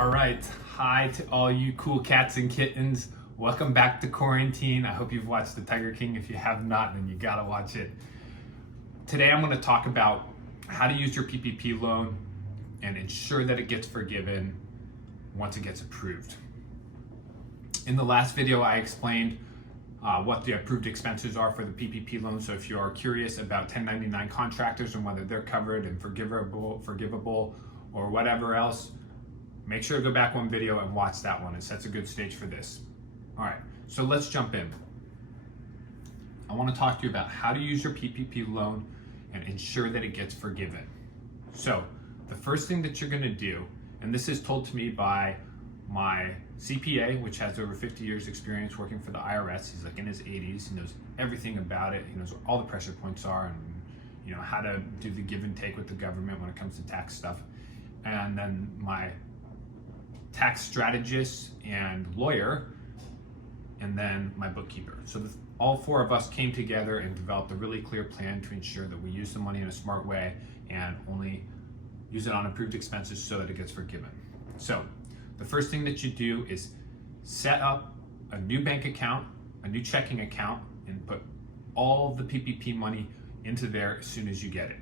All right, hi to all you cool cats and kittens. Welcome back to quarantine. I hope you've watched The Tiger King. If you have not, then you gotta watch it. Today I'm gonna talk about how to use your PPP loan and ensure that it gets forgiven once it gets approved. In the last video, I explained what the approved expenses are for the PPP loan. So if you are curious about 1099 contractors and whether they're covered and forgivable or whatever else, make sure to go back one video and watch that one. It sets a good stage for this. All right, so let's jump in. I want to talk to you about how to use your PPP loan and ensure that it gets forgiven. So the first thing that you're going to do, and this is told to me by my CPA, which has over 50 years experience working for the IRS. He's like in his 80s. He knows everything about it. He knows what all the pressure points are and how to do the give and take with the government when it comes to tax stuff. And then my tax strategist and lawyer, and then my bookkeeper. So all four of us came together and developed a really clear plan to ensure that we use the money in a smart way and only use it on approved expenses so that it gets forgiven. So the first thing that you do is set up a new bank account, a new checking account, and put all the PPP money into there as soon as you get it.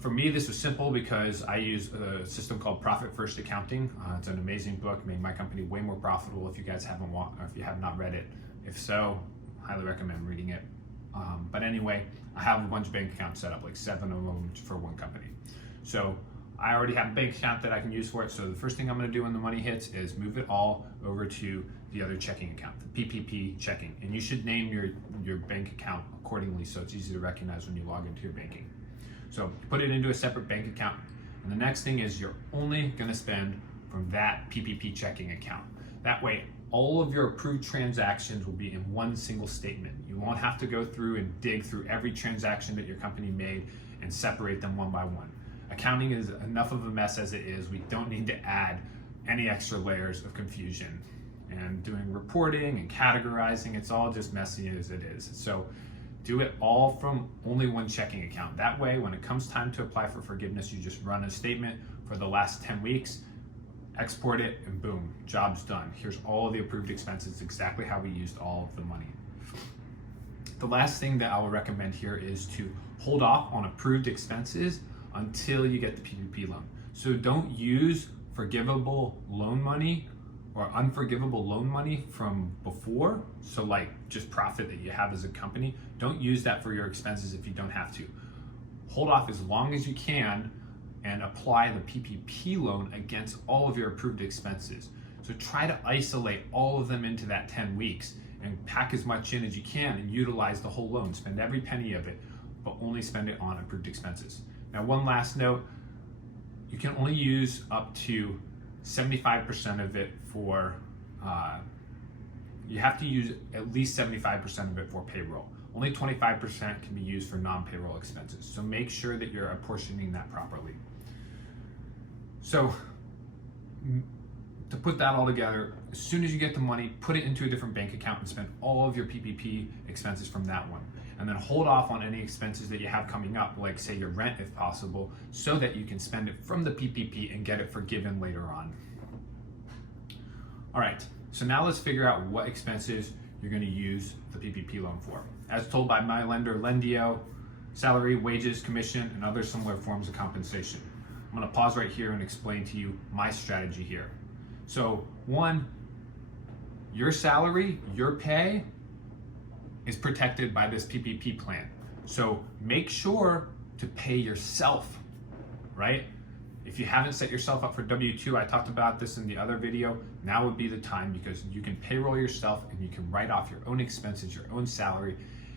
For me, this was simple because I use a system called Profit First Accounting. It's an amazing book, made my company way more profitable. If you guys or if you have not read it, if so, highly recommend reading it. But anyway, I have a bunch of bank accounts set up, like 7 of them for one company. So I already have a bank account that I can use for it. So the first thing I'm going to do when the money hits is move it all over to the other checking account, the PPP checking. And you should name your bank account accordingly so it's easy to recognize when you log into your banking. So put it into a separate bank account. And the next thing is you're only gonna spend from that PPP checking account. That way, all of your approved transactions will be in one single statement. You won't have to go through and dig through every transaction that your company made and separate them one by one. Accounting is enough of a mess as it is. We don't need to add any extra layers of confusion. And doing reporting and categorizing, it's all just messy as it is. So do it all from only one checking account. That way, when it comes time to apply for forgiveness, you just run a statement for the last 10 weeks, export it, and boom, job's done. Here's all of the approved expenses, exactly how we used all of the money. The last thing that I will recommend here is to hold off on approved expenses until you get the PPP loan. So don't use forgivable loan money or unforgivable loan money from before, so like just profit that you have as a company, don't use that for your expenses if you don't have to. Hold off as long as you can and apply the PPP loan against all of your approved expenses. So try to isolate all of them into that 10 weeks and pack as much in as you can and utilize the whole loan. Spend every penny of it, but only spend it on approved expenses. Now, one last note, you can only use up to 75% of it for, you have to use at least 75% of it for payroll. Only 25% can be used for non-payroll expenses. So make sure that you're apportioning that properly. So to put that all together, as soon as you get the money, put it into a different bank account and spend all of your PPP expenses from that one. And then hold off on any expenses that you have coming up, like say your rent if possible, so that you can spend it from the PPP and get it forgiven later on. All right, so now let's figure out what expenses you're gonna use the PPP loan for. As told by my lender, Lendio, salary, wages, commission, and other similar forms of compensation. I'm gonna pause right here and explain to you my strategy here. So one, your salary, your pay, is protected by this PPP plan. So make sure to pay yourself, right? If you haven't set yourself up for W-2, I talked about this in the other video, now would be the time because you can payroll yourself and you can write off your own expenses, your own salary.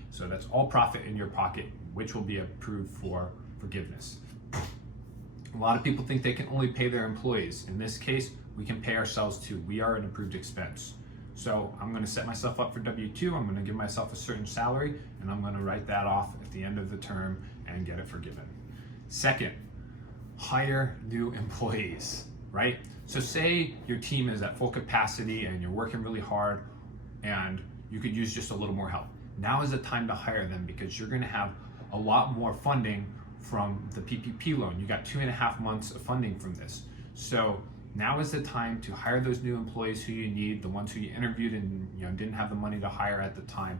So that's all profit in your pocket, which will be approved for forgiveness. A lot of people think they can only pay their employees. In this case, we can pay ourselves too. We are an approved expense. So I'm gonna set myself up for W-2, I'm gonna give myself a certain salary, and I'm gonna write that off at the end of the term and get it forgiven. Second, hire new employees, right? So say your team is at full capacity and you're working really hard and you could use just a little more help. Now is the time to hire them because you're gonna have a lot more funding from the PPP loan. You got 2.5 months of funding from this. So Now is the time to hire those new employees who you need, the ones who you interviewed and didn't have the money to hire at the time,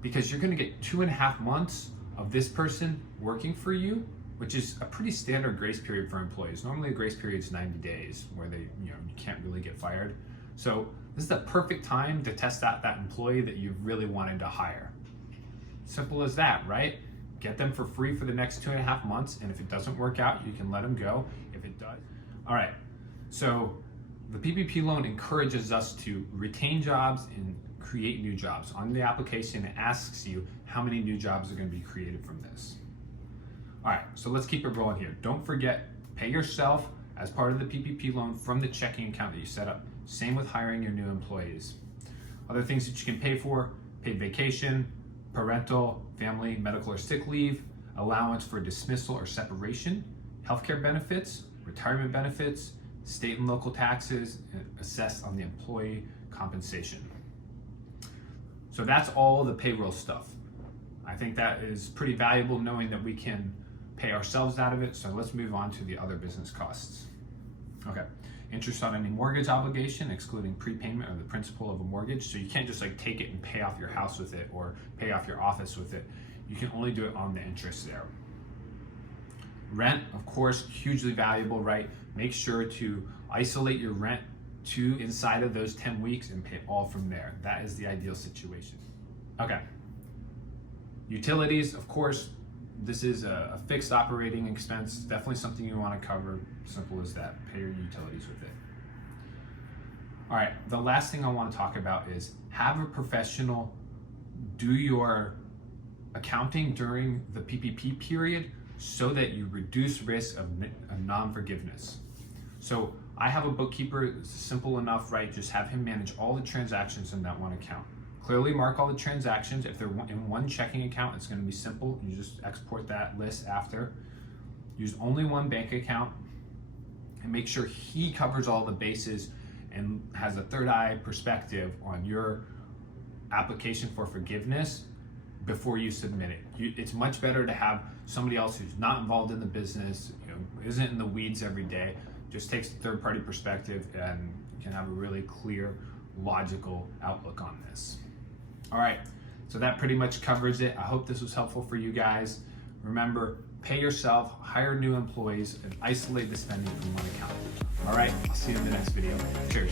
because you're going to get 2.5 months of this person working for you, which is a pretty standard grace period for employees. Normally a grace period is 90 days where they you can't really get fired. So this is the perfect time to test out that employee that you really wanted to hire. Simple as that, right? Get them for free for the next 2.5 months, and if it doesn't work out, you can let them go. If it does, all right. So the PPP loan encourages us to retain jobs and create new jobs. On the application, it asks you how many new jobs are going to be created from this. All right, so let's keep it rolling here. Don't forget, pay yourself as part of the PPP loan from the checking account that you set up. Same with hiring your new employees. Other things that you can pay for: paid vacation, parental, family, medical or sick leave, allowance for dismissal or separation, healthcare benefits, retirement benefits, state and local taxes, and assessed on the employee compensation. So that's all the payroll stuff. I think that is pretty valuable, knowing that we can pay ourselves out of it. So let's move on to the other business costs. Okay, interest on any mortgage obligation, excluding prepayment or the principal of a mortgage. So you can't just take it and pay off your house with it or pay off your office with it. You can only do it on the interest there. Rent, of course, hugely valuable, right? Make sure to isolate your rent to inside of those 10 weeks and pay all from there. That is the ideal situation. Okay. Utilities, of course, this is a fixed operating expense. Definitely something you want to cover. Simple as that. Pay your utilities with it. All right, the last thing I want to talk about is have a professional do your accounting during the PPP period so that you reduce risk of non-forgiveness. So I have a bookkeeper. It's simple enough, right? Just have him manage all the transactions in that one account. Clearly mark all the transactions. If they're in one checking account, it's going to be simple. You just export that list after. Use only one bank account and make sure he covers all the bases and has a third eye perspective on your application for forgiveness before you submit it. It's much better to have somebody else who's not involved in the business, isn't in the weeds every day, just takes a third-party perspective and can have a really clear, logical outlook on this. All right, so that pretty much covers it. I hope this was helpful for you guys. Remember, pay yourself, hire new employees, and isolate the spending from one account. All right, I'll see you in the next video. Cheers.